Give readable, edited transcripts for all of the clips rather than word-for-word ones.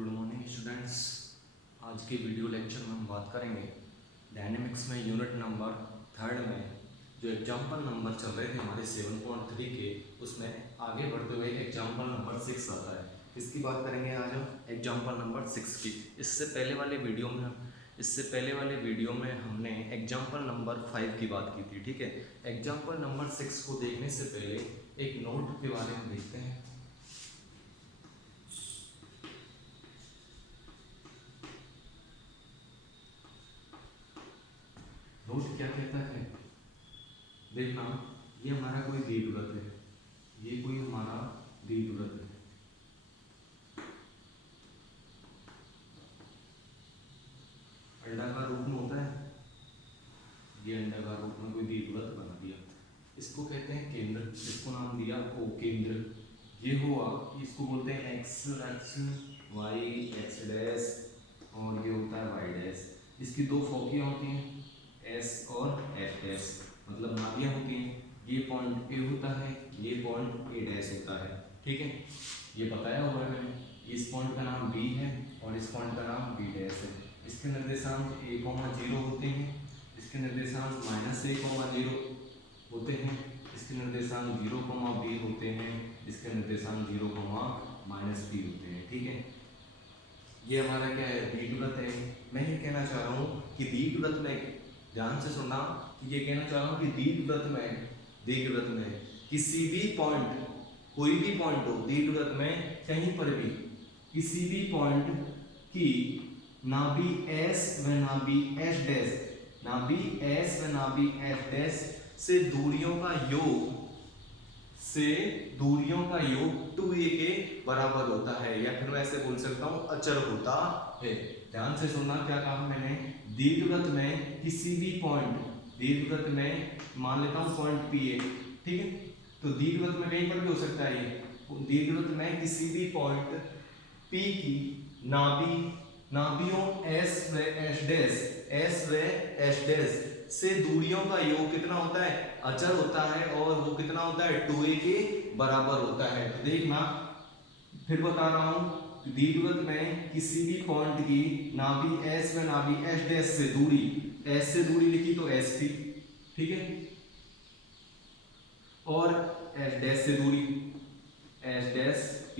Good morning students. आज के video lecture में हम बात करेंगे डायनेमिक्स में यूनिट नंबर 3 में जो एग्जाम्पल नंबर चल रहे थे हमारे 7.3 के, उसमें आगे बढ़ते हुए एग्जाम्पल नंबर 6 आता है। इसकी बात करेंगे आज हम एग्जाम्पल नंबर 6 की। इससे पहले वाले वीडियो में हमने एग्जाम्पल नंबर 5 की बात की थी। ठीक है, एग्जाम्पल नंबर 6 को देखने से पहले एक नोट के बारे में देखते हैं। नोट क्या कहता है, देखना, ये हमारा कोई दीर्घवृत्त है, ये कोई हमारा दीर्घवृत्त है। अंडाकार रूप में होता है, ये अंडाकार रूप में कोई दीर्घवृत्त बना दिया, इसको कहते हैं केंद्र। इसको नाम दिया ओ केंद्र। ये हुआ, इसको बोलते हैं एक्स वाई एक्स डैश, और ये होता है वाई डैश। इसकी दो फोकियां होती हैं, एस और एफ डैश, मतलब नाभियां होती हैं। ये पॉइंट ए होता है, ये पॉइंट ए डैश होता है। ठीक है, ये बताया हुआ है मैंने। इस पॉइंट का नाम बी है और इस पॉइंट का नाम बी डैश है। इसके निर्देशांक a, 0 होते हैं, इसके निर्देशांक -a, 0 होते हैं, इसके निर्देशांक 0, b होते हैं, इसके निर्देशांक 0, -b होते हैं। ठीक है, ये हमारा क्या है, दीर्घवृत्त है। मैं ये कहना चाह रहा हूँ कि दीर्घवृत्त में, ध्यान से सुनना, ये कहना चाह रहा हूँ कि दीर्घवृत्त में किसी भी पॉइंट, कोई भी पॉइंट हो दीर्घवृत्त में, कहीं पर भी किसी भी पॉइंट की नाभि S व नाभि S डैश, नाभि S व नाभि F डैश से दूरियों का योग 2a के बराबर होता है, या फिर मैं ऐसे बोल सकता हूँ अचर होता है। ध्यान से सुनना, क्या कहा मैंने, दीर्घवृत्त में किसी भी पॉइंट, दीर्घवृत्त में मान लेता हूँ पॉइंट P है। ठीक है, तो दीर्घवृत्त में कहीं पर भी हो सकता है। ये दीर्घवृत्त में किसी भी पॉइंट P की नाभियों S व S डैश से दूरियों का योग कितना होता है, अचर होता है, और वो कितना होता है, 2a के बराबर होता है। तो देखना, फिर बता रहा हूं, दीर्घवृत्त में किसी भी पॉइंट की नाभि S व नाभि S डैश से दूरी, S से दूरी लिखी तो S थी, ठीक है, और S डैश से दूरी S डैश P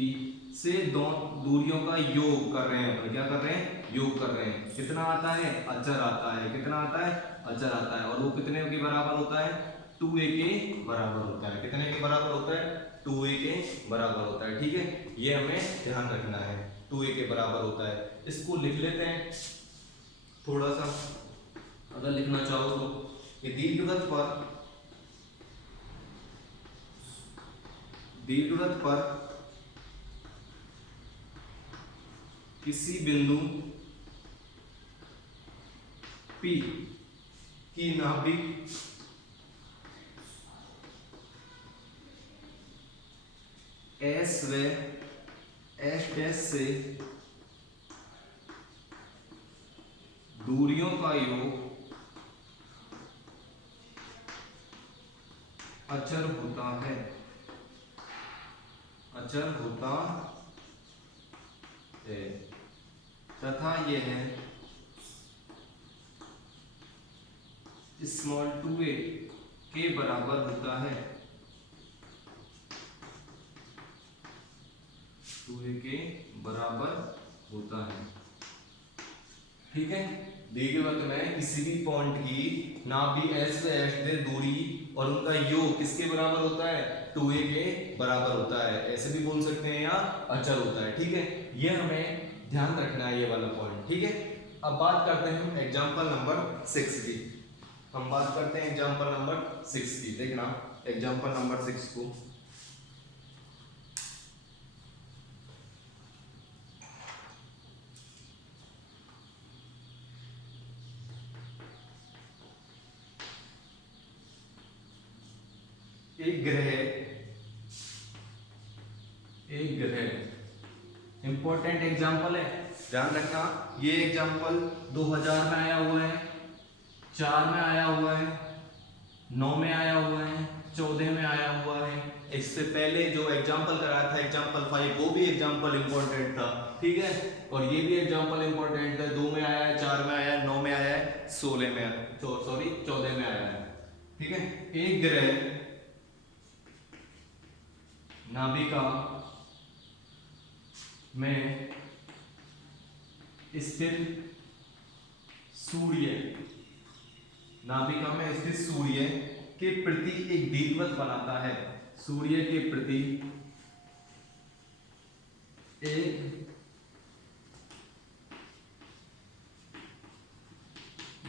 से दो दूरियों का योग कर रहे हैं। क्या कर रहे हैं, योग कर रहे हैं। कितना आता है, अचर आता है। कितना आता है, अचर आता है, और वो कितने के बराबर होता है, 2a के बराबर होता है। कितने के बराबर होता है, 2a के बराबर होता है। ठीक है, ये हमें ध्यान रखना है, 2a के बराबर होता है। इसको लिख लेते हैं थोड़ा सा, अगर लिखना चाहो तो, ये दीर्घवृत्त पर किसी बिंदु P की नाभि S व S डैश से दूरियों का योग अचर होता है, तथा यह स्मॉल 2a के बराबर होता है, 2a के बराबर होता है। ठीक है, दीर्घवृत्त में किसी भी पॉइंट की नाभि S व S से दूरी और उनका योग किसके बराबर होता है, 2a के बराबर होता है। ऐसे भी बोल सकते हैं, या अचर होता है। ठीक है, ये हमें ध्यान रखना है, ये वाला पॉइंट। ठीक है, अब बात करते हैं हम एग्जांपल नंबर 6 की। हम बात करते हैं एग्जांपल नंबर 6 की। देखना एग्जांपल नंबर 6 को, एक ग्रह इंपॉर्टेंट एग्जाम्पल है, ध्यान रखना। ये एग्जाम्पल 2000 में आया हुआ है, 4 में आया हुआ है, 9 में आया हुआ है, 14 में आया हुआ है। इससे पहले जो एग्जाम्पल कराया था एग्जाम्पल 5, वो भी एग्जाम्पल इंपॉर्टेंट था, ठीक है, और ये भी एग्जाम्पल इंपॉर्टेंट है। 2 में आया है, 4 में आया है, 9 में आया है, 16 में आया, सॉरी 14 में आया है, ठीक है। एक ग्रह नाभिका में स्थित सूर्य, नाभिका में स्थित सूर्य के प्रति एक दीर्घवृत्त बनाता है। सूर्य के प्रति एक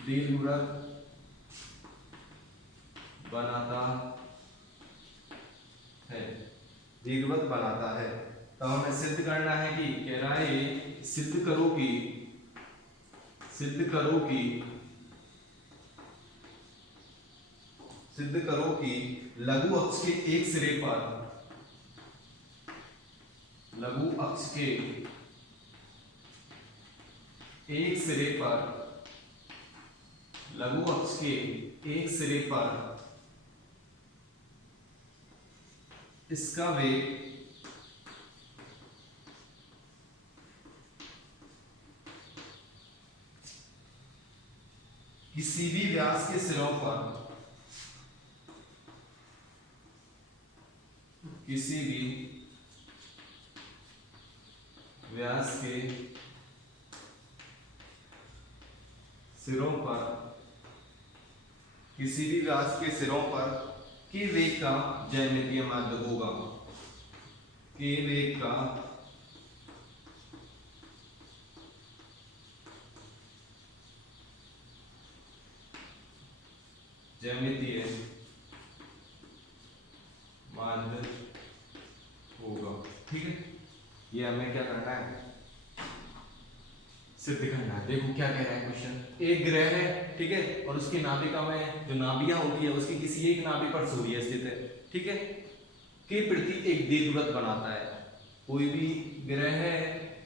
दीर्घवृत्त बनाता है, दीर्घवृत्त बनाता है। तो हमें सिद्ध करना है कि कह रहा है सिद्ध करो कि लघु अक्ष के एक सिरे पर, लघु अक्ष के एक सिरे पर, लघु अक्ष के एक सिरे पर इसका वेग किसी भी व्यास के सिरों पर, किसी भी व्यास के सिरों पर, किसी भी व्यास के सिरों पर के वेग का ज्यामितीय माध्य होगा, के वेग का ज्यामितीय माध्य होगा, ठीक है। ये हमें क्या करना है, सिद्ध करना है। देखो क्या कह रहा है क्वेश्चन। एक ग्रह है, ठीक है, और उसकी नाभिका में जो नाभियां होती है उसकी किसी एक नाभि पर सूर्य स्थित है, ठीक है, के प्रति एक दीर्घवृत्त बनाता है। कोई भी ग्रह है,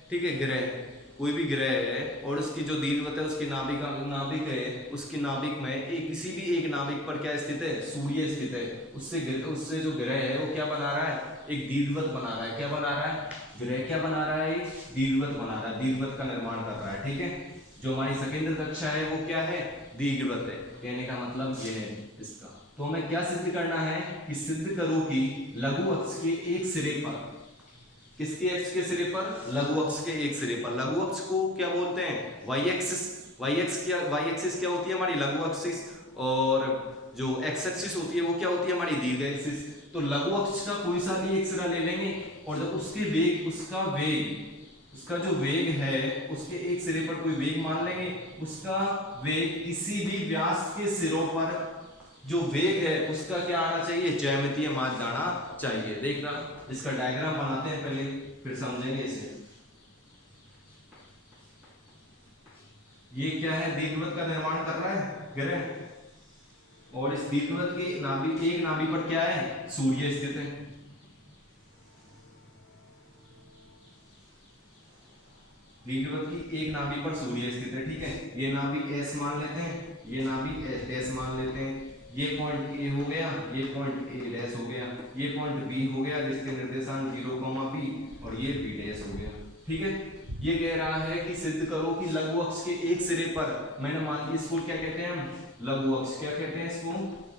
ठीक है, ग्रह कोई भी ग्रह है और उसकी जो दीर्घवृत्त है उसकी नाभिक है, उसकी नाभिक में एक किसी भी एक नाभिक पर क्या स्थित है, सूर्य स्थित है। उससे जो ग्रह है वो क्या बना रहा है, एक दीर्घवृत्त बना रहा है। क्या बना रहा है, ग्रह क्या बना रहा है, दीर्घवृत्त बना रहा है, दीर्घवृत्त का निर्माण कर रहा है, ठीक है। जो हमारी सेकेंद्र कक्षा है वो क्या है, दीर्घवृत्त है। कहने का मतलब ये है इसका। तो हमें क्या सिद्ध करना है कि सिद्ध करो कि लघु अक्ष के एक सिरे पर, किसके अक्ष के सिरे पर, लघु अक्ष के एक सिरे पर। लघु अक्ष को क्या बोलते हैं, वाई एक्सिस। वाई एक्सिस क्या होती है, हमारी लघु एक्सिस, और जो एक्स एक्सिस होती है वो क्या होती है, हमारी दीर्घ एक्सिस। तो लघु अक्ष का कोई सा भी एक सिरा ले लेंगे और जब उसके वेग, उसका जो वेग है उसके एक सिरे पर कोई वेग मान लेंगे, उसका वेग किसी भी व्यास के सिरों पर जो वेग है उसका क्या आना चाहिए, ज्यामितीय माध्य आना चाहिए। देखना इसका डायग्राम बनाते हैं पहले, फिर समझेंगे इसे। ये क्या है, दीर्घवृत्त का निर्माण कर रहा है ग्रह, और इस दीर्घवृत्त की नाभि, एक नाभि पर क्या है, सूर्य स्थित है। दीर्घवृत्त की एक नाभि पर सूर्य स्थित है, ठीक है। ये नाभि S मान लेते हैं, ये नाभि S मान लेते हैं। ये पॉइंट A हो गया, ये पॉइंट A डैश हो गया, ये पॉइंट B हो गया जिसके निर्देशांक 0, B, और ये B डैश हो गया, ठीक है। ये कह रहा है कि सिद्ध करो कि लघु अक्ष के एक सिरे पर, मैंने मान लिया इसको क्या कहते हैं हम, लघु अक्ष। क्या कहते हैं इसको,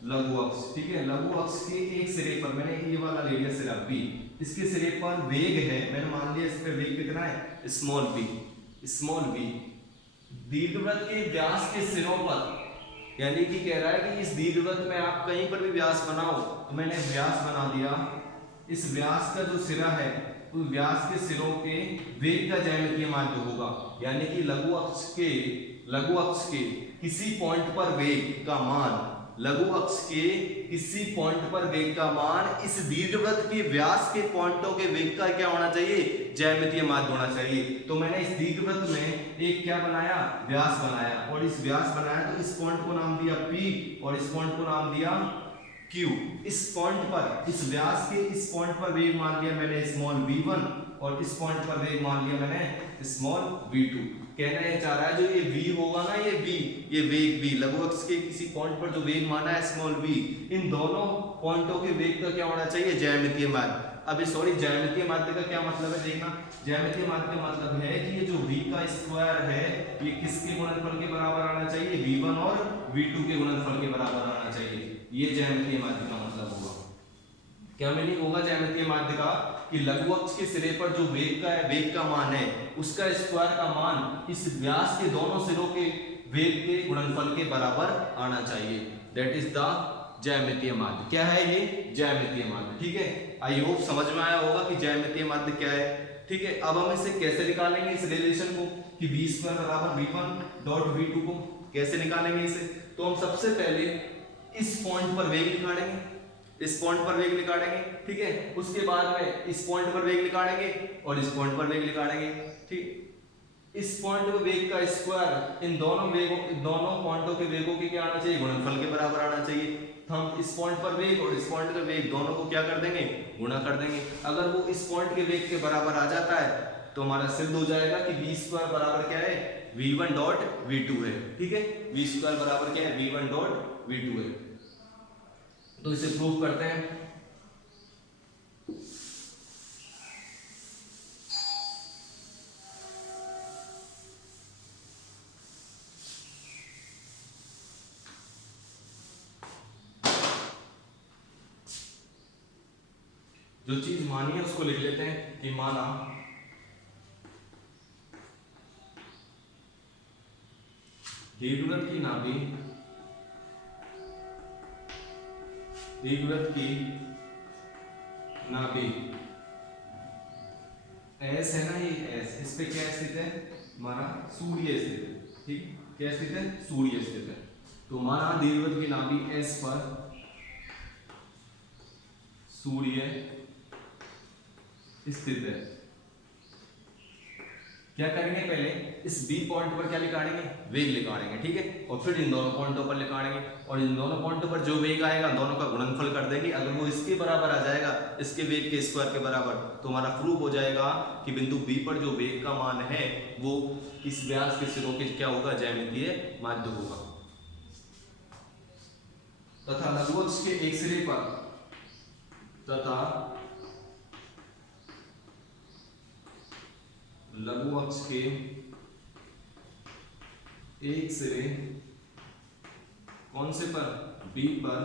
लघु अक्ष, ठीक है। लघु अक्ष के एक सिरे पर, मैंने ये वाला ले लिया सिरा B, इसके सिरे पर वेग है, मैंने मान लिया इस पे वेग कितना है, स्मॉल b। दीर्घवृत्त के व्यास के सिरों पर, यानी कि कह रहा है कि इस दीर्घवृत्त में आप कहीं पर भी व्यास बनाओ, तो मैंने व्यास बना दिया। इस व्यास का जो सिरा है उस व्यास के सिरों के वेग का ज्यामितीय माध्य होगा, यानी कि लघु अक्ष के किसी पॉइंट पर वेग का मान, लघु अक्ष के किसी पॉइंट पर वेग का मान इस दीर्घवृत्त के व्यास के पॉइंटों के वेग का क्या होना चाहिए, ज्यामितीय माध्य होना चाहिए। तो मैंने इस दीर्घवृत्त में एक क्या बनाया, व्यास बनाया, और इस व्यास बनाया तो इस पॉइंट को नाम दिया P और इस पॉइंट को नाम दिया Q। इस पॉइंट पर, इस व्यास के इस पॉइंट पर वेग मान दिया मैंने स्मॉल v1 और इस पॉइंट पर वेग मान लिया मैंने स्मॉल v2। कहना ये चाह रहा है जो ये v होगा ना, ये v, ये वेग v, लघु अक्ष के किसी पॉइंट पर जो वेग माना है स्मॉल v, इन दोनों पॉइंटों के वेग का क्या होना चाहिए, ज्यामितीय माध्य। अभी सॉरी, ज्यामितीय माध्य का क्या मतलब है देखना। ज्यामितीय माध्य का मतलब है कि ये जो v का स्क्वायर है ये किसके गुणनफल के बराबर आना चाहिए, v1 और v2 के गुणनफल के बराबर आना चाहिए। ये ज्यामितीय माध्य का मतलब होगा। क्या मीनिंग होगा ज्यामितीय माध्य का कि लघु अक्ष के सिरे पर जो वेग का मान है उसका स्क्वायर का मान इस व्यास के दोनों सिरों के वेग के गुणनफल के बराबर आना चाहिए। दैट इज द ज्यामितीय माध्य। क्या है ये, ज्यामितीय माध्य। ठीक है, आई होप समझ में आया होगा कि ज्यामितीय माध्य क्या है। ठीक है, अब हम इसे कैसे निकालेंगे इस रिलेशन को कि v स्क्वायर बराबर v1 डॉट v2 को कैसे निकालेंगे इसे। तो हम सबसे पहले इस पॉइंट पर वेग निकालेंगे, इस पॉइंट पर वेग निकालेंगे। ठीक है, उसके बाद में इस पॉइंट पर वेग निकालेंगे और इस पॉइंट पर वेग निकालेंगे। ठीक, इस पॉइंट पे वेग का स्क्वायर इन दोनों पॉइंटों के वेगों के क्या आना चाहिए, गुणनफल के बराबर आना चाहिए। हम इस पॉइंट पर वेग और इस पॉइंट का वेग दोनों को क्या कर देंगे, गुणा कर देंगे। अगर वो इस पॉइंट के वेग के बराबर आ जाता है तो हमारा सिद्ध हो जाएगा कि v स्क्वायर बराबर क्या है, v1 डॉट v2 है। ठीक है, v स्क्वायर बराबर क्या है, v1 डॉट v2 है। तो इसे प्रूव करते हैं। जो चीज मानी है उसको लिख लेते हैं कि माना दीर्घवृत्त की नाभि, दीर्घवृत्त की नाभि एस है ना, ये एस, इस पे क्या स्थित है, हमारा सूर्य स्थित है। ठीक, क्या स्थित है, सूर्य स्थित है। तो माना दीर्घवृत्त की नाभि एस पर सूर्य स्थित है। क्या करेंगे, पहले इस बी पॉइंट पर क्या निकालेंगे, वेग निकालेंगे। ठीक है, और फिर इन दोनों पॉइंटों पर निकालेंगे और इन दोनों पॉइंटों पर जो वेग आएगा दोनों का गुणनफल कर देंगे। अगर वो इसके बराबर आ जाएगा, इसके वेग के स्क्वायर के बराबर, तो हमारा प्रूव हो जाएगा कि बिंदु बी पर जो वेग का मान है वो इस व्यास के सिरों के क्या होगा, ज्यामितीय माध्य होगा। तथा लघु अक्ष के एक सिरे पर तथा लघु अक्ष के एक सिरे, कौन से पर, बी पर,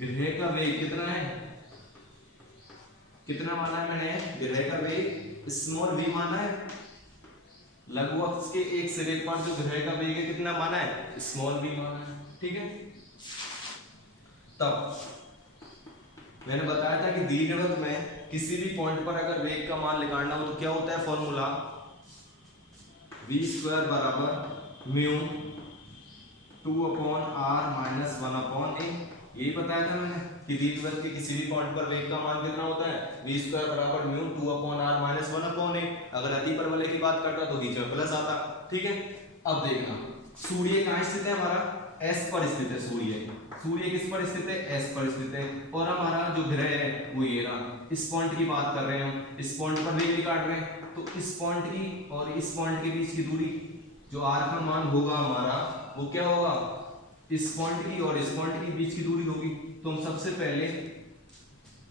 ग्रह का वेग कितना है, कितना माना है मैंने, ग्रह का वेग स्मॉल v माना है। लघु अक्ष के एक सिरे पर जो ग्रह का वेग है कितना माना है, स्मॉल v माना है। ठीक है, तब मैंने बताया था कि दीर्घवृत्त में किसी भी पॉइंट पर अगर वेग का मान निकालना हो तो क्या होता है फॉर्मूला, v स्क्वायर बराबर म्यू 2/r माइनस 1/a। यही बताया था मैंने कि दीर्घवृत्त के किसी भी पॉइंट पर वेग का मान कितना होता है, v स्क्वायर बराबर म्यू 2/r माइनस 1/a। अगर अतिपरवलय की बात करता तो बीच में प्लस आता। ठीक है, अब देखना सूर्य कहाँ स्थित है, हमारा S पर स्थित है। सूर्य किस पर स्थित है, S पर स्थित है। और हमारा जो ग्रह है वो ये रहा। इस पॉइंट की बात कर रहे हैं हम, इस पॉइंट पर वेग निकाल रहे हैं, तो इस पॉइंट की और इस पॉइंट के बीच की दूरी जो r का मान होगा हमारा वो क्या होगा, इस पॉइंट की और इस पॉइंट के बीच की दूरी होगी। तो हम सबसे पहले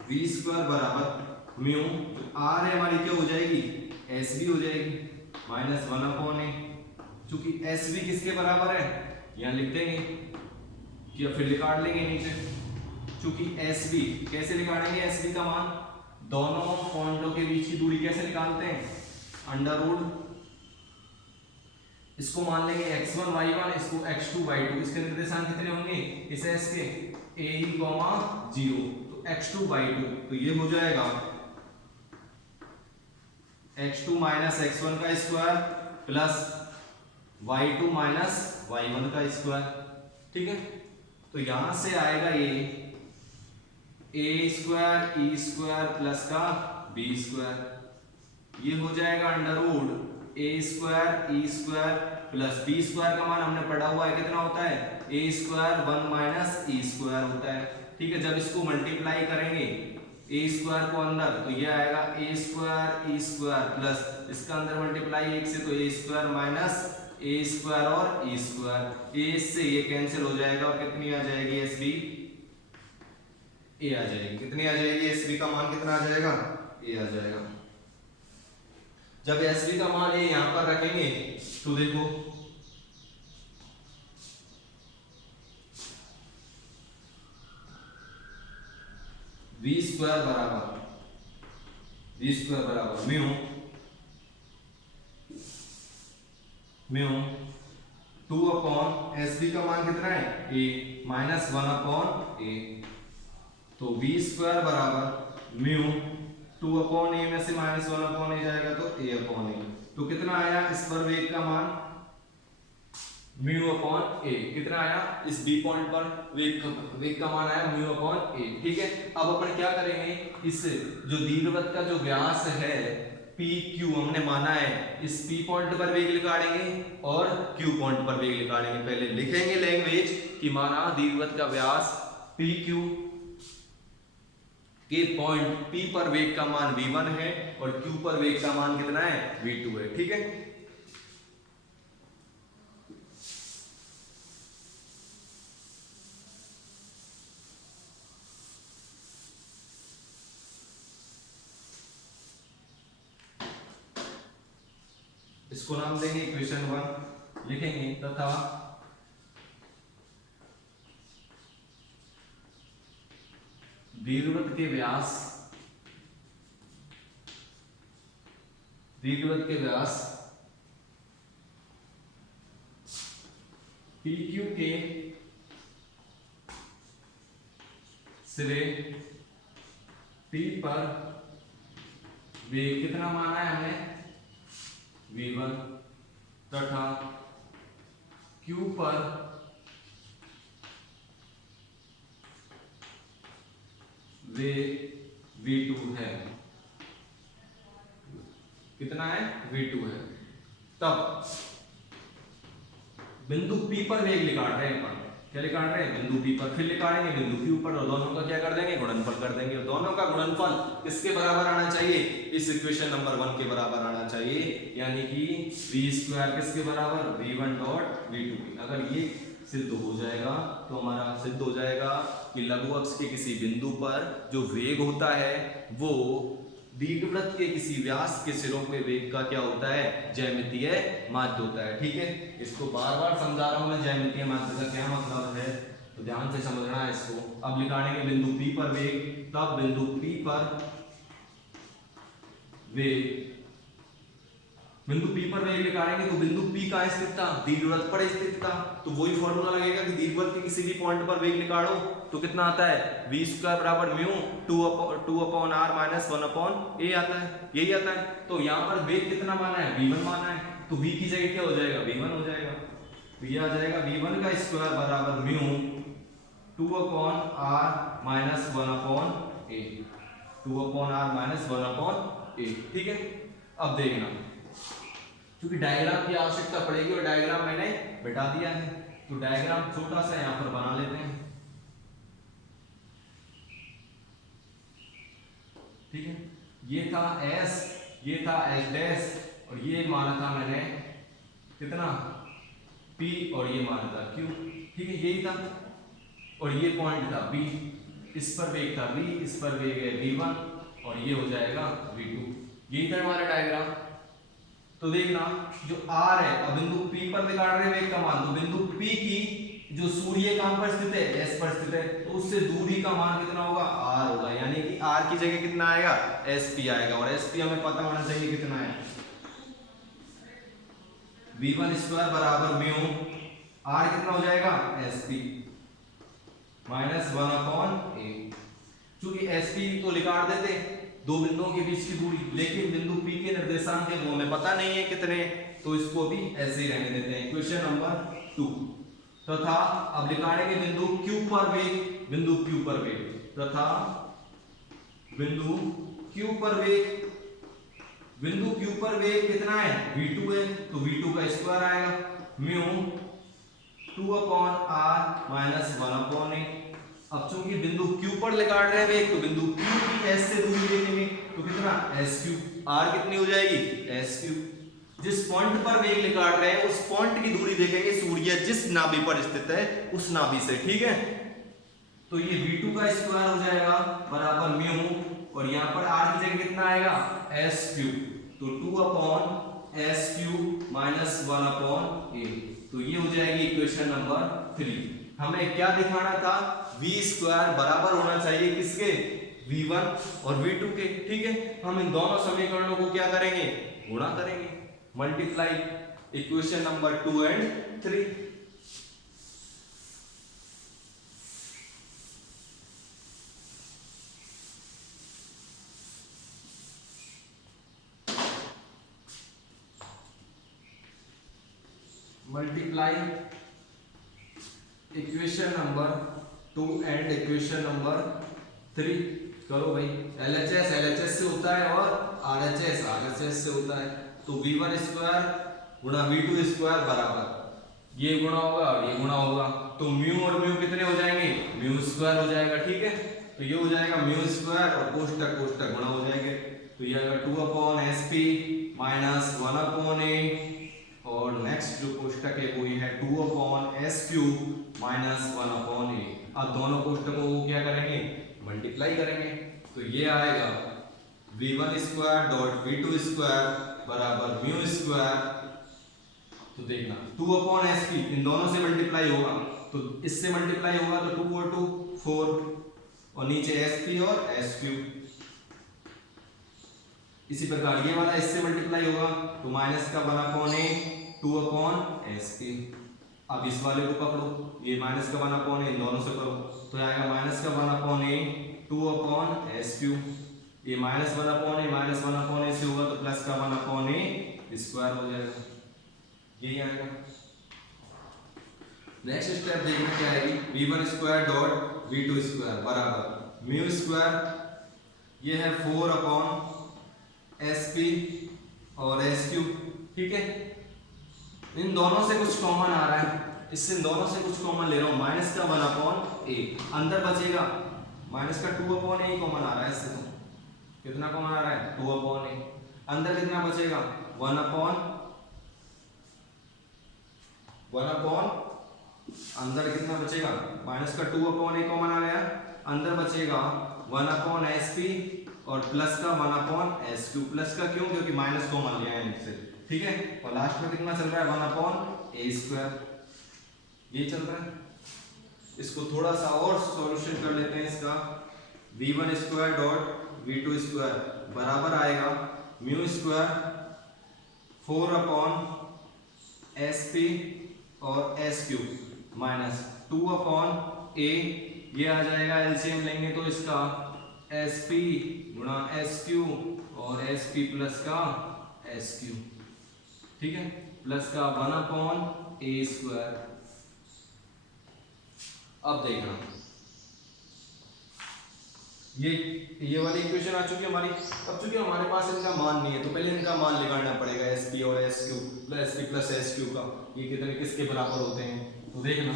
v स्क्वायर बराबर म्यू, r है हमारी क्या हो जाएगी, s भी हो जाएगी माइनस 1/a। चूंकि s भी किसके बराबर है, यहाँ लिख देंगे या फिर निकाल लेंगे नीचे। चूंकि एस बी कैसे निकालेंगे, एस बी का मान दोनों पॉइंटों के बीच की दूरी कैसे निकालते हैं, अंडर रूट, इसको मान लेंगे x1 y1, इसको x2 y2। इसके निर्देशांक कितने होंगे इस एस के, a e, 0, तो x2 y2, तो ये हो जाएगा x2 माइनस x1 का square plus y2 minus y1 का स्क्वायर। ठीक है, तो यहां से आएगा ये a square e square plus का b स्क्वायर, ये हो जाएगा under root a square e square plus b square का मान हमने पढ़ा हुआ है कितना होता है, a square 1 minus e square होता है। ठीक है। जब इसको मल्टीप्लाई करेंगे ए स्क्वायर को अंदर, तो ये आएगा ए स्क्वायर ई स्क्वायर प्लस इसका अंदर मल्टीप्लाई एक से, तो ए स्क्वायर माइनस ए स्क्वायर और ई स्क्वायर, ए से ये कैंसिल हो जाएगा और कितनी आ जाएगी एस बी ए आ जाएगी। कितनी आ जाएगी एस बी का मान कितना आ जाएगा ए आ जाएगा। जब एस बी का मान ए यहां पर रखेंगे तो देखो वी स्क्वायर बराबर म्यू 2 अपॉन एस बी का मान कितना है ए माइनस 1 अपॉन ए, तो वी स्क्वायर बराबर म्यू 2 अपॉन ए में से माइनस 1 अपॉन ए जाएगा तो ए अपॉन ए, तो कितना आया इस पर वेग का मान म्यू अपॉन ए, कितना आया इस बी पॉइंट पर वेग का मान आया म्यू अपॉन ए। ठीक है, अब अपन क्या करेंगे, इस जो दीर्घवृत्त का जो व्यास है पी क्यू हमने माना है, इस पी पॉइंट पर वेग निकालेंगे और क्यू पॉइंट पर वेग निकालेंगे। पहले लिखेंगे लैंग्वेज कि माना दीर्घवृत्त का व्यास पी क्यू के पॉइंट पी पर वेग का मान v1 है और q पर वेग का मान कितना है v2 है। ठीक है, इसको नाम देंगे इक्वेशन 1, लिखेंगे तथा दीर्घवृत्त के व्यास PQ के सिरे P पर वेग कितना माना है हमने v1 तथा q पर वेग v2 है। कितना है v2 है। तब बिंदु p पर वेग निकाल रहे हैं अपन, क्या निकाल रहे हैं बिंदु p पर, फिर निकालेंगे बिंदु q पर और दोनों का क्या कर देंगे गुणनफल कर देंगे। और दोनों का गुणनफल किसके बराबर आना चाहिए, इस इक्वेशन नंबर 1 के बराबर आना चाहिए, यानी कि v स्क्वायर किसके बराबर v1 डॉट v2। अगर ये सिद्ध हो जाएगा तो हमारा सिद्ध हो जाएगा कि लघु अक्ष के किसी बिंदु पर जो वेग होता है वो दीर्घवृत्त के किसी व्यास के सिरों के वेग का क्या होता है ज्यामितीय माध्य होता है। ठीक है, इसको बार बार समझा रहा हूं मैं, ज्यामितीय माध्य का क्या मतलब है तो ध्यान से समझना है इसको। अब निकालेंगे बिंदु P पर वेग, तब बिंदु P पर वेग, बिंदु P पर वेग निकालेंगे तो बिंदु P का स्थित था दीर्घवृत्त पर स्थित था, तो वही फॉर्मूला लगेगा कि दीर्घवृत्त के किसी भी पॉइंट पर वेग निकालो तो कितना आता है v स्क्वायर बराबर mu 2 upon r minus 1 upon a आता है, यही आता है। तो यहाँ पर वेग कितना माना है v1 माना है, तो v की जगह क्या हो जाएगा v1 हो जाएगा, तो ये आ जाएगा v1 का स्क्वायर बराबर mu 2 upon r minus 1 upon a, 2 upon r minus 1 upon a. ठीक है, अब देखना क्योंकि डायग्राम की आवश्यकता पड़ेगी और डायग्राम मैंने बिठा दिया है, तो डायग्राम छोटा सा यहाँ पर बना लेते हैं। ठीक है, ये था S, ये था S डैश और ये माना था मैंने कितना P और ये माना था Q। ठीक है, यही था और ये पॉइंट था B, इस पर वेग था V, इस पर वेग है V1 और ये हो जाएगा V2। यही था हमारा डायग्राम। तो देखना जो R है और बिंदु P पर निकाल रहे वेग का मान, तो बिंदु P की जो सूर्य कहां पर स्थित है S पर स्थित है, तो उससे दूरी का मान कितना होगा R होगा, यानी कि R की जगह कितना आएगा SP आएगा और SP हमें पता होना चाहिए कितना है v1 स्क्वायर बराबर म्यू R कितना हो जाएगा SP माइनस 1 अपॉन ए। चूंकि SP तो निकाल देते दो बिंदुओं के बीच की दूरी, लेकिन बिंदु P के निर्देशांक है वो हमें पता नहीं है कितने, तो इसको भी ऐसे ही रहने देते हैं। क्वेश्चन नंबर 2 तथा अब निकालेंगे बिंदु Q पर वेग, बिंदु Q पर वेग तथा बिंदु Q पर वेग, बिंदु Q पर वेग कितना है v2 है, तो v2 का स्क्वायर आएगा mu 2 upon r minus 1 upon A. अब चूंकि बिंदु Q पर काट रहे हैं वेग, तो बिंदु Q की S से दूरी देखेंगे तो कितना SQ, R कितनी हो जाएगी SQ। जिस पॉइंट पर वेग काट रहे हैं उस पॉइंट की दूरी देखेंगे सूर्य जिस नाभि पर स्थित है उस नाभि से, ठीक है। तो ये V2 का स्क्वायर हो जाएगा बराबर म्यू, और यहाँ पर R की जगह कितना आएगा SQ, तो 2 upon SQ minus 1 upon A, तो ये हो जाएगी इक्वेशन नंबर 3। हमें क्या दिखाना था, V स्क्वायर बराबर होना चाहिए किसके, V1 और V2 के, ठीक है। हम इन दोनों समीकरणों को क्या करेंगे, गुणा करेंगे, multiply equation number 2 and 3। Multiply equation number 2 and equation number 3 करो भाई। LHS से होता है और RHS से होता है, तो V1 स्क्वायर गुणा V2 स्क्वायर बराबर ये गुणा होगा और ये गुणा होगा, तो म्यू और म्यू कितने हो जाएंगे, म्यू स्क्वायर हो जाएगा, ठीक है। तो ये हो जाएगा म्यू स्क्वायर और कोष्टक कोष्टक गुणा हो जाएंगे, तो ये आएगा 2 upon SP minus 1 upon A, और नेक्स्ट जो कोष्टक है वो ये है 2 upon SQ minus 1 upon A। अब दोनों कोष्टकों को क्या करेंगे, मल्टीप्लाई करेंगे, तो ये आएगा V1 square dot V2 square बराबर म्यू स्क्वायर, तो देखना 2 अपॉन SP इन दोनों से मल्टीप्लाई होगा, तो इससे मल्टीप्लाई होगा तो 2 और 2 4, और नीचे SP और SQ। इसी प्रकार ये वाला इससे मल्टीप्लाई होगा तो माइनस का 1 अपॉन A 2 अपॉन SP। अब इस वाले को पकड़ो, ये माइनस का 1 अपॉन A इन दोनों से करो तो आएगा माइनस का 1 अपॉन A 2 अपॉन SQ, ये minus 1 upon A minus 1 upon A से होगा तो प्लस का 1 अपॉन A स्क्वायर हो जाएगा, यही आएगा। नेक्स्ट स्टेप देखना क्या आएगी, V1 square dot V2 square बराबर म्यू स्क्वायर, ये है 4 अपॉन SP और SQ, ठीक है। इन दोनों से कुछ कॉमन आ रहा है, इससे इन दोनों से कुछ कॉमन ले रहा हूं, माइनस का 1 अपॉन A, अंदर बचेगा माइनस का 2 अपॉन A कॉमन आ रहा है, इससे तो कितना कॉमन आ रहा है 2 अपॉन A, अंदर कितना बचेगा 1 अपॉन अंदर कितना बचेगा, माइनस का 2 अपॉन A कॉमन आ गया, अंदर बचेगा 1 अपॉन SP और प्लस का 1 अपॉन SQ, प्लस का क्यों, क्योंकि माइनस कॉमन लिया है इनसे, ठीक है। और लास्ट में कितना चल रहा है 1 अपॉन A स्क्वायर, ये चल रहा है। इसको थोड़ा सा और सॉल्यूशन कर लेते हैं इसका, V1 square dot V2 square बराबर आएगा म्यू स्क्वायर 4 अपॉन SP और SQ माइनस 2 अपॉन A, ये आ जाएगा एलसीएम लेंगे तो इसका SP गुणा SQ और SP प्लस का SQ, ठीक है, प्लस का 1 अपॉन A स्क्वायर। अब देखना ये वाली इक्वेशन आ चुकी है हमारी। अब चूंकि हमारे पास इनका मान नहीं है तो पहले इनका मान निकालना पड़ेगा, SP और SQ plus SP plus SQ का, ये कितने किसके बराबर होते हैं, तो देखना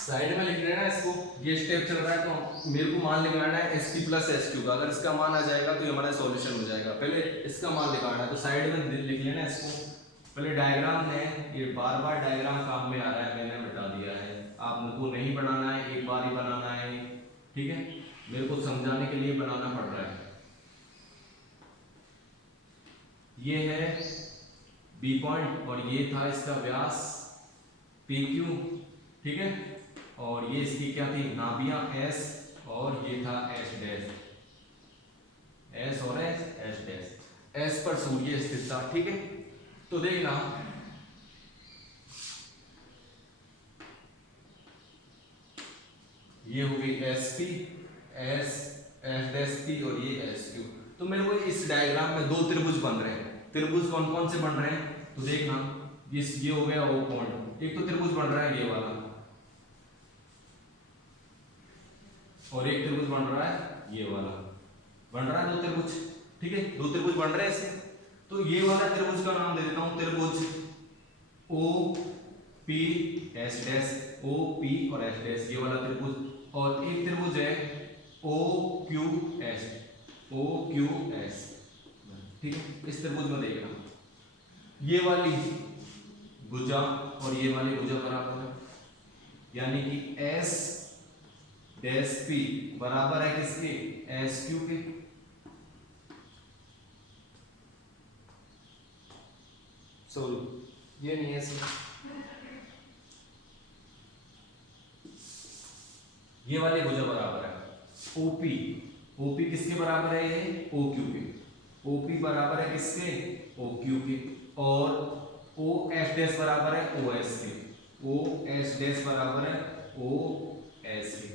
साइड में लिख लेना इसको, ये स्टेप चल रहा है तो मेरे को मान निकालना है SP प्लस SQ का, अगर इसका मान आ जाएगा तो ये हमारा सॉल्यूशन हो जाएगा। पहले इसका मान निकालना है तो साइड में लिख लेना इसको, पहले डायग्राम में, ये बार बार डायग्राम काम में आ रहा है, मैंने बता दिया है, आपको नहीं बनाना है, एक बार ही बनाना है, ठीक है, मेरे को समझाने के लिए बनाना पड़ रहा है। ये है B पॉइंट और ये था इसका व्यास PQ, ठीक है, और ये इसकी क्या थी नाभियां S, और ये था H डैश, S और H डैश, S पर सूर्य स्थित था, ठीक है। तो देखना ये हो गई SP S H dash P और ये SQ। तो मेरे को इस डायग्राम में दो त्रिभुज बन रहे हैं, त्रिभुज कौन कौन से बन रहे हैं, तो देखना ये हो गया O पॉइंट, एक तो त्रिभुज बन रहा है ये वाला, और एक त्रिभुज बन रहा है ये वाला, बन रहा है दो त्रिभुज, ठीक है, दो त्रिभुज बन रहे हैं इससे। तो ये वाला त्रिभुज का नाम दे देता हूं त्रिभुज O P S dash, O P और एस डैश, ये वाला त्रिभुज। और एक त्रिभुज है O Q S, O Q S, ठीक है। इस त्रिभुज में देखना ये वाली भुजा और ये वाली भुजा बराबर है, यानी कि एस डैश पी बराबर है किसके, एस क्यू के। सॉरी ये नहीं है ये वाली भुजा बराबर है ओपी, ओपी किसके बराबर है, ये ओ क्यू के। ओपी बराबर है किसके, ओ क्यू के। और ओ एस डैश बराबर है ओ एस के, ओ एस डैश बराबर है ओ एस के।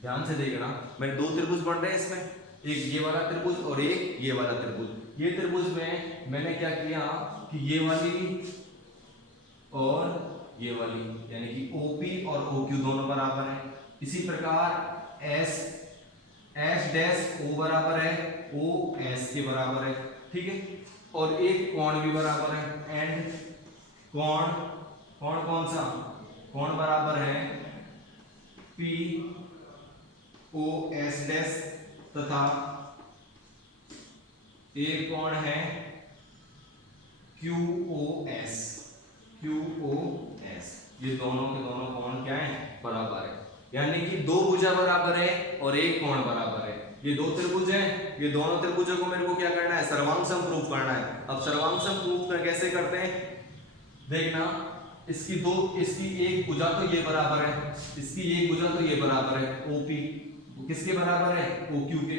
ध्यान से देखना, मैं दो त्रिभुज बन रहे हैं इसमें, एक ये वाला त्रिभुज और एक ये वाला त्रिभुज। ये त्रिभुज में मैंने क्या किया कि ये वाली और ये वाली, यानी कि ओपी और ओ क्यू दोनों बराबर है। इसी प्रकार एस एस डैश ओ बराबर है ओ एस के बराबर है, ठीक है। और एक कोण भी बराबर है, एंड कोण, कोण कौन सा, कोण बराबर है पी ओ एस डैश तथा एक कोण है Q O S, Q O S. ये दोनों के दोनों कोण क्या है, बराबर है। यानी कि दो भुजा बराबर है और एक कोण बराबर है। ये दो त्रिभुज हैं, ये दोनों त्रिभुजों को मेरे को क्या करना है, सर्वांगसम प्रूफ करना है। अब सर्वांगसम प्रूफ कैसे करते हैं, देखना, इसकी दो, इसकी एक भुजा तो ये बराबर है, इसकी एक भुजा तो ये बराबर है ओपी, किसके बराबर है, ओ क्यू के,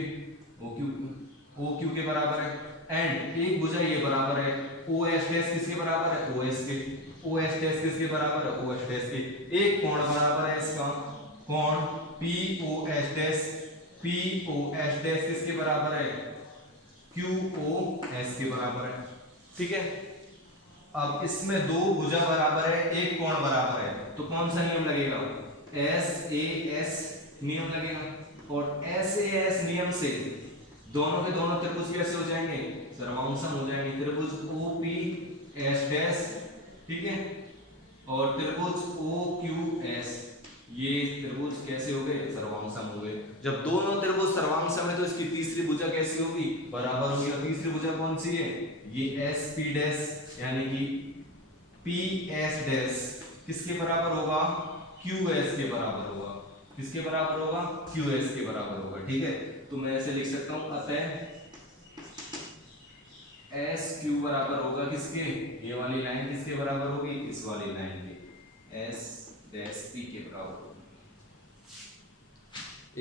ओ क्यू के बराबर है। एंड एक भुजा ये बराबर है ओ एस डैश, किसके बराबर है, ओ एस के। ओ एस डैश किसके बराबर है, ओ एस डैश के। एक कोण बराबर है इसका, कोण P O S dash, P O S dash किसके बराबर है, क्यू ओ एस के बराबर है, ठीक है। अब इसमें दो भुजा बराबर है, एक कोण बराबर है, तो कौन सा नियम लगेगा, एस ए एस नियम लगेगा। और एस ए एस नियम से दोनों के दोनों त्रिभुज कैसे हो जाएंगे, सर्वांगसम हो जाएंगे। त्रिभुज ओ पी एस डैश, ठीक है, और त्रिभुज ओ क्यू एस, ये त्रिभुज कैसे हो गए, सर्वांगसम हो गए। जब दोनों त्रिभुज सर्वांगसम है तो इसकी तीसरी भुजा कैसी होगी, बराबर होगी। और तीसरी भुजा कौन सी है, ये एस पी डैश, यानी कि पी एस डैश किसके बराबर होगा, क्यू एस के बराबर होगा। किसके बराबर होगा, क्यू एस के बराबर होगा, ठीक है। तो मैं ऐसे लिख सकता हूं, अतः एस क्यू बराबर होगा किसके, ये वाली लाइन किसके बराबर होगी, इस वाली लाइन के, एस डैश पी के बराबर होगी।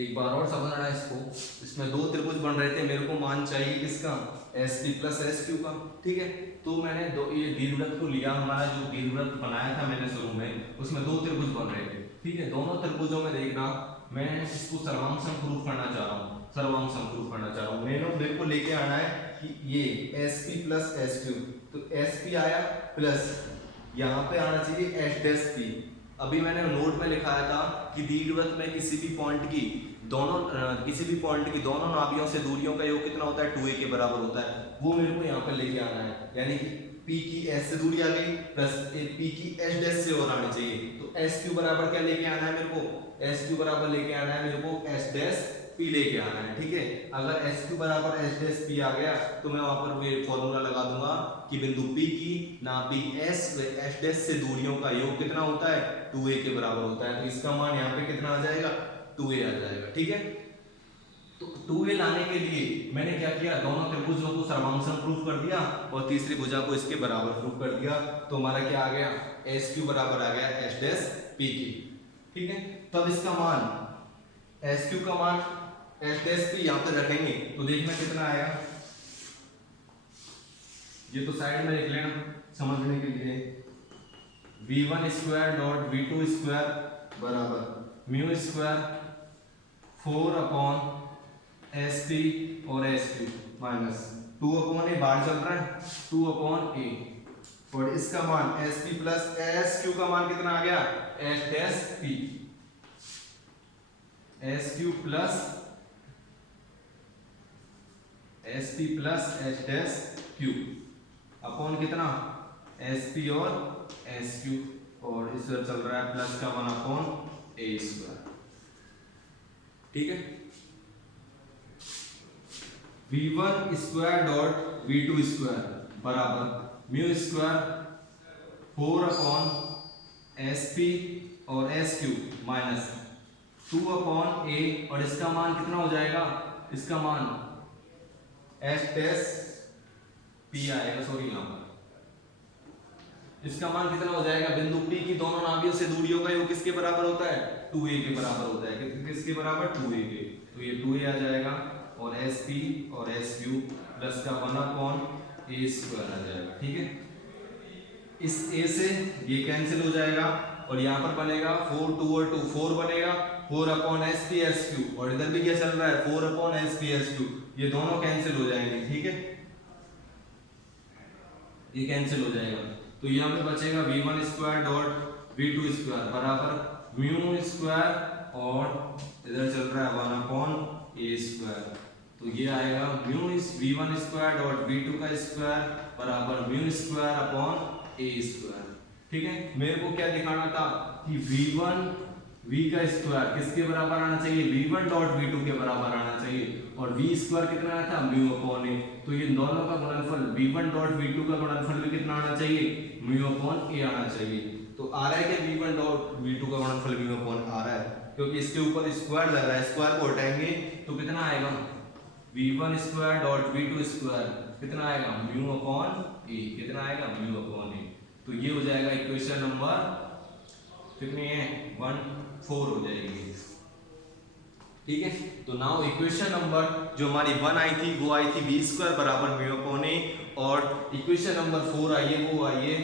एक बार और समझना है इसको, इसमें दो त्रिभुज बन रहे थे, मेरे को मान चाहिए किसका, S P plus S Q का, ठीक है। तो मैंने दो ये दीर्घवृत्त को लिया, हमारा जो दीर्घवृत्त बनाया था मैंने शुरू में, उसमें दो त्रिभुज बन रहे थे, ठीक है। दोनों त्रिभुजों में देखना, मैं इसको सर्वांगसम प्रूफ करना चाह रहा हूँ, सर्वांगसम प्रूफ करना चाह रहा हूँ। मेरे को लेके आना है कि ये S P plus S Q, तो एस पी आया प्लस यहाँ पे आना चाहिए एस डैश पी। अभी मैंने नोट में लिखाया था कि दीर्घवृत्त में किसी भी पॉइंट की दोनों नाभियों से दूरियों का योग कितना होता है, 2a के बराबर होता है। वो मेरे को यहाँ पे लेके आना है, यानी कि p की s से दूरी आ गई प्लस p की s डैश से और आनी चाहिए। तो s क्यू बराबर क्या लेके आना है मेरे को, s क्यू बराबर लेके आना है मेरे को s डैश p लेके आना है, ठीक है। अगर s क्यू बराबर s डैश p आ गया तो मैं वहां पर वे फॉर्मूला लगा दूंगा कि बिंदु p की नाभि s व s डैश से दूरियों का योग कितना होता है, 2a के बराबर होता है। तो इसका मान यहाँ पे कितना आ जाएगा, 2a आ जाएगा, ठीक है। तो 2a लाने के लिए मैंने क्या किया, दोनों त्रिभुजों को सर्वांगसम प्रूफ कर दिया और तीसरी भुजा को इसके बराबर प्रूफ कर दिया। तो हमारा क्या आ गया, एस क्यू बराबर आ गया एस डैश पी की, ठीक है। तब इसका मान एस क्यू का मान एस डैश पी यहाँ पे रखेंगे तो देखना कितना आएगा, ये तो साइड में लिख लेना समझने के लिए। v1 square dot v2 square बराबर mu square 4 upon S P और S Q minus 2 upon A, बाहर चल रहा है 2 अपॉन ए, और इसका मान S P plus S Q का मान कितना आ गया, S dash P, S Q plus S P plus H dash Q upon कितना एस पी और एस क्यू, और इस तरह चल रहा है प्लस का 1 अपॉन ए स्क्वायर। ठीक है, v1 square dot v2 square बराबर mu square 4 upon S P और S Q minus 2 upon A, और इसका मान कितना हो जाएगा, इसका मान एच डैश पी आएगा, सॉरी यहाँ पर इसका मान कितना हो जाएगा, बिंदु P की दोनों नाभियों से दूरियों का योग किसके बराबर होता है, 2a के बराबर होता है। किसके बराबर, 2a के, तो ये 2a आ जाएगा और sp और sq प्लस का 1 अपॉन a स्क्वायर आ जाएगा। ठीक है, इस a से ये कैंसिल हो जाएगा और यहाँ पर बनेगा 4 2 और 2 4 बनेगा, 4 अपॉन sp sq, और इधर भी क्या चल रहा है 4 अपॉन sp sq, ये दोनों कैंसिल हो जाएंगे। ठीक है, ये कैंसिल हो जाएगा, तो यहाँ पे बचेगा v1 square dot v2 square बराबर म्यू स्क्वायर और इधर चल रहा है 1 अपॉन a स्क्वायर, तो ये आएगा mu v1 square dot v2 का स्क्वायर बराबर mu square upon a square. ठीक है, मेरे को क्या दिखाना था कि v1 v का स्क्वायर किसके बराबर आना चाहिए, v1 डॉट v2 के बराबर आना चाहिए, और v स्क्वायर कितना आया था म्यू अपॉन a, तो ये दोनों का गुणनफल v1 डॉट v2 का गुणनफल भी कितना आना चाहिए, म्यू अपॉन a आना चाहिए। तो आ रहा है कि v1 डॉट v2 का गुणनफल म्यू अपॉन आ रहा है, क्योंकि इसके ऊपर स्क्वायर लग रहा है, स्क्वायर को हटाएंगे तो कितना आएगा, v1 square dot v2 square कितना आएगा, म्यू अपॉन a, कितना आएगा, म्यू अपॉन a। तो ये हो जाएगा इक्वेशन नंबर कितनी है, 4 हो जाएगी। ठीक है, तो नाउ इक्वेशन नंबर जो हमारी 1 आई थी वो आई थी v स्क्वायर बराबर म्यू अपॉन a, और इक्वेशन नंबर 4 आई है वो आई है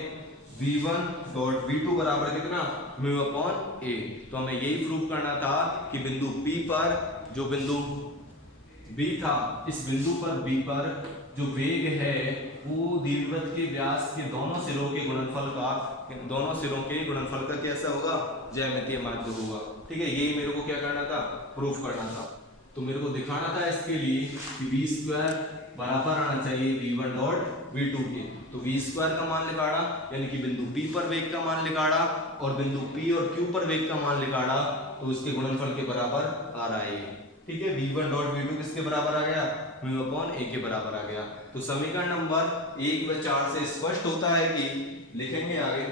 v1 डॉट v2 बराबर कितना, म्यू अपॉन a। तो हमें यही प्रूव करना था कि बिंदु P पर जो बिंदु B था, इस बिंदु पर B पर जो वेग है वो दीर्घवृत्त के व्यास के दोनों सिरों के गुणनफल का कैसा होगा, ज्यामितीय माध्य होगा। ठीक है, यही मेरे को क्या करना था, प्रूफ करना था। तो मेरे को दिखाना था इसके लिए कि v स्क्वायर बराबर आना चाहिए v1 डॉट v2 के, तो v स्क्वायर का मान निकाला, यानी कि बिंदु P पर वेग का मान निकाला और बिंदु P और Q पर वेग का मान निकाला, तो उसके गुणनफल के बराबर आ रहा है। ठीक है, v1 डॉट v2 किसके बराबर आ गया, म्यू अपॉन a के बराबर आ गया। तो समीकरण नंबर 1 व 4 से स्पष्ट होता है कि लिखेंगे आगे,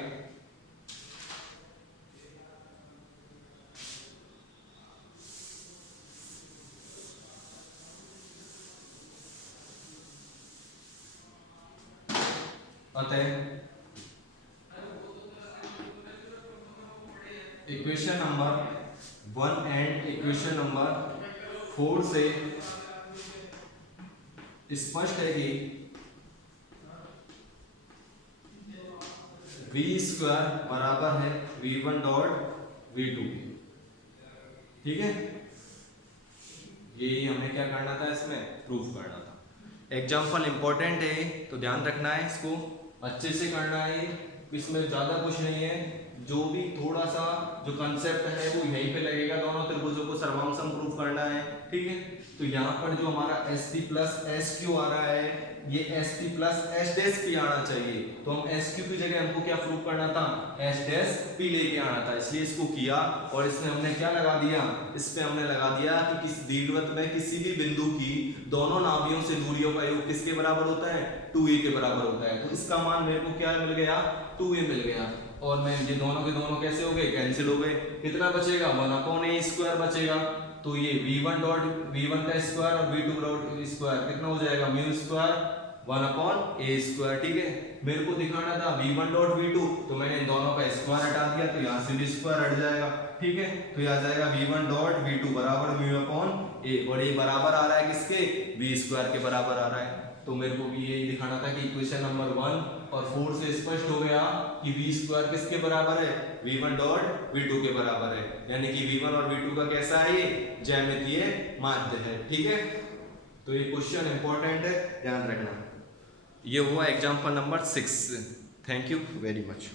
अतः equation number 1 and equation number 4 से स्पष्ट है कि v स्क्वायर बराबर है v1 डॉट v2। ठीक है, ये हमें क्या करना था, इसमें प्रूफ करना था। एग्जाम्पल इंपॉर्टेंट है तो ध्यान रखना है, इसको अच्छे से करना है, इसमें ज्यादा कुछ नहीं है, जो भी थोड़ा सा जो कंसेप्ट है वो यहीं पे लगेगा, दोनों त्रिभुजों को सर्वांशम प्रूफ करना है। ठीक है, तो यहाँ पर जो हमारा sp प्लस sq आ रहा है, ये sp plus h dash p आना चाहिए, तो हम sq की जगह हमको क्या प्रूफ करना था, h डैश p लेके आना था, इसलिए इसको किया और इसमें हमने क्या लगा दिया, इस पे हमने लगा दिया कि किसी दीर्घवृत्त में किसी भी बिंदु की दोनों नाभियों से दूरियों का योग किसके बराबर होता है, 2a के बराबर होता है। तो इसका मान मेरे को क्या मिल गया, 2a मिल गया, और मैं ये दोनों के दोनों कैसे हो गए, कैंसिल हो गए, कितना बचेगा, 1 अपॉन a स्क्वायर बचेगा। तो ये v1 का स्क्वायर और v2 डॉट स्क्वायर कितना हो जाएगा, mu square 1 upon a square. ठीक है, मेरे को दिखाना था v1 डॉट v2, तो मैंने इन दोनों का स्क्वायर हटा दिया, तो यहाँ से भी स्क्वायर हट जाएगा। ठीक है, तो ये आ जाएगा v1 डॉट v2 बराबर म्यू अपॉन a, और ये बराबर आ रहा है किसके, v स्क्वायर के बराबर आ रहा है। तो मेरे को भी यही दिखाना था कि इक्वेशन नंबर 1 और 4 से स्पष्ट हो गया कि v स्क्वायर किसके बराबर है, v1 डॉट v2 के बराबर है, यानी कि v1 और v2 का कैसा है, ये ज्यामितीय माध्य है। ठीक है, तो ये क्वेश्चन इंपॉर्टेंट है, ध्यान रखना। ये हुआ example number 6। Thank you very much.